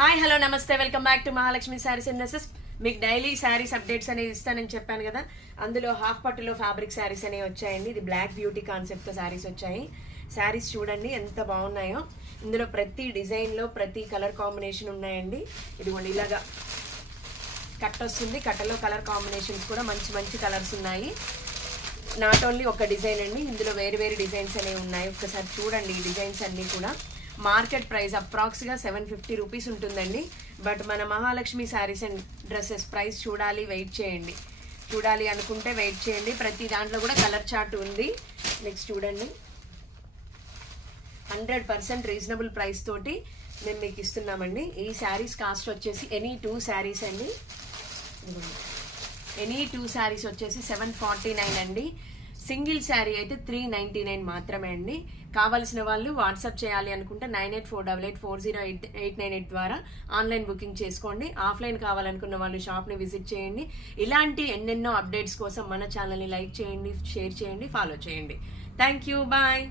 Hi hello నమస్తే, welcome back to Mahalakshmi saris and dresses. మీకు daily saris updates అనేది ఇస్తానని చెప్పాను కదా. అందులో హాఫ్ పట్టులో ఫ్యాబ్రిక్ శారీస్ అనేవి వచ్చాయండి. ఇది బ్లాక్ బ్యూటీ కాన్సెప్ట్తో శారీస్ వచ్చాయి. శారీస్ చూడండి ఎంత బాగున్నాయో. ఇందులో ప్రతి డిజైన్లో ప్రతి కలర్ కాంబినేషన్ ఉన్నాయండి. ఇదిగోండి ఇలాగా కట్ వస్తుంది. కట్టలో కలర్ కాంబినేషన్స్ కూడా మంచి మంచి కలర్స్ ఉన్నాయి. నాట్ ఓన్లీ ఒక డిజైన్ అండి, ఇందులో వేరు వేరు డిజైన్స్ అనేవి ఉన్నాయి. ఒక్కసారి చూడండి ఈ డిజైన్స్ అన్నీ కూడా. మార్కెట్ ప్రైస్ అప్రాక్స్గా 750 రూపీస్ ఉంటుందండి. బట్ మన Mahalakshmi saris and dresses price చూడాలి, వెయిట్ చేయండి. చూడాలి అనుకుంటే వెయిట్ చేయండి. ప్రతి దాంట్లో కూడా కలర్ చార్ట్ ఉంది. నెక్స్ట్ చూడండి, 100% రీజనబుల్ ప్రైస్ తోటి మేము మీకు ఇస్తున్నామండి. ఈ శారీస్ కాస్ట్ వచ్చేసి ఎనీ 2 శారీస్ అండి. ఎనీ 2 శారీస్ వచ్చేసి 749 అండి. సింగిల్ శారీ అయితే 399 మాత్రమే అండి. కావాల్సిన వాళ్ళు వాట్సాప్ చేయాలి అనుకుంటే 9848840898 ద్వారా ఆన్లైన్ బుకింగ్ చేసుకోండి. ఆఫ్లైన్ కావాలనుకున్న వాళ్ళు షాప్ని విజిట్ చేయండి. ఇలాంటి ఎన్నెన్నో అప్డేట్స్ కోసం మన ఛానల్ని లైక్ చేయండి, షేర్ చేయండి, ఫాలో చేయండి. Thank you, bye.